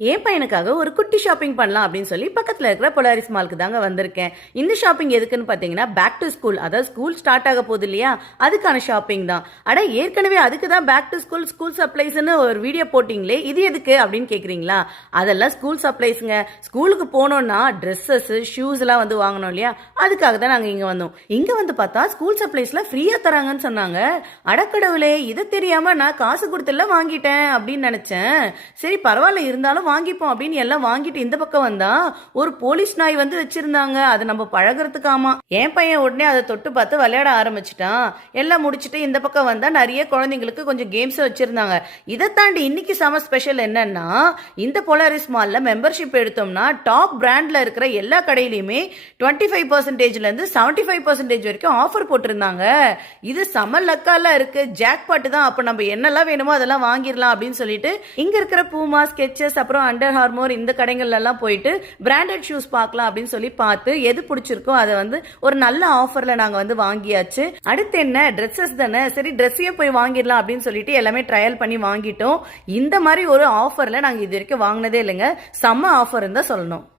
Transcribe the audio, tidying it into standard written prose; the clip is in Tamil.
என் பையனுக்காக ஒரு குட்டி ஷாப்பிங் பண்ணலாம் அப்படின்னு சொல்லி பக்கத்தில் இருக்கிற பொலாரிஸ் மாலுக்கு தாங்க வந்திருக்கேன். இந்த ஷாப்பிங் எதுக்குன்னு பார்த்தீங்கன்னா பேக் டு ஸ்கூல், அதாவது ஸ்கூல் ஸ்டார்ட் ஆக போகுது இல்லையா, அதுக்கான ஷாப்பிங் தான். அட ஏற்கனவே அதுக்கு தான் பேக் டு ஸ்கூல் ஸ்கூல் சப்ளைஸ்ன்னு ஒரு வீடியோ போட்டிங்களே, இது எதுக்கு அப்படின்னு கேட்குறீங்களா? அதெல்லாம் ஸ்கூல் சப்ளைஸுங்க. ஸ்கூலுக்கு போனோம்னா ட்ரெஸ்ஸஸ் ஷூஸ் எல்லாம் வந்து வாங்கணும் இல்லையா, அதுக்காக தான் நாங்கள் இங்கே வந்தோம். இங்கே வந்து பார்த்தா ஸ்கூல் சப்ளைஸ்லாம் ஃப்ரீயாக தராங்கன்னு சொன்னாங்க. அடக்கடவுளே, இதை தெரியாமல் நான் காசு கொடுத்துலாம் வாங்கிட்டேன் அப்படின்னு நினச்சேன். சரி பரவாயில்ல, இருந்தாலும் வாங்கிப்போம் அப்படின்னு எல்லாம் வாங்கிட்டு இந்த பக்கம் வந்தா ஒரு போலீஸ் நாய் வந்து வச்சிருந்தாங்க. அதை நம்ம பழகிறதுக்காமா. என் பையன் உடனே அதை தொட்டு பார்த்து விளையாட ஆரம்பிச்சிட்டான். எல்லாம் முடிச்சுட்டு இந்த பக்கம் வந்தா நிறைய குழந்தைங்களுக்கு கொஞ்சம் கேம்ஸ் வச்சிருந்தாங்க. இதை தாண்டி இன்னைக்கு செம ஸ்பெஷல் என்னன்னா, இந்த போலாரிஸ் மால்ல மெம்பர்ஷிப் எடுத்தோம்னா டாப் பிராண்ட்ல இருக்கிற எல்லா கடையிலுமே 25% இருந்து 75% வரைக்கும் ஆஃபர் போட்டிருந்தாங்க. இது செம லக்கால இருக்கு, ஜாக்பாட் தான். அப்ப நம்ம என்னெல்லாம் வேணுமோ அதெல்லாம் வாங்கிடலாம் அப்படின்னு சொல்லிட்டு இங்க இருக்கிற பூமா, ஸ்கெச்சஸ், அப்புறம் அண்டர் ஹார்மோர் இந்த கடைகள்ல எல்லாம் போயிட்டு பிராண்டட் ஷூஸ் பார்க்கலாம் அப்படின்னு சொல்லி பார்த்து எது பிடிச்சிருக்கோ அதை வந்து ஒரு நல்ல ஆஃபர்ல நாங்க வந்து வாங்கியாச்சு. அடுத்து என்ன, ட்ரெஸ்ஸஸ் தானே, சரி ட்ரெஸ்ஸையும் போய் வாங்கிடலாம் அப்படின்னு சொல்லிட்டு எல்லாமே ட்ரையல் பண்ணி வாங்கிட்டோம். இந்த மாதிரி ஒரு ஆஃபர்ல நாங்க இது வரைக்கும் வாங்கினதே இல்லைங்க. செம்ம ஆஃபர் தான் சொல்லணும்.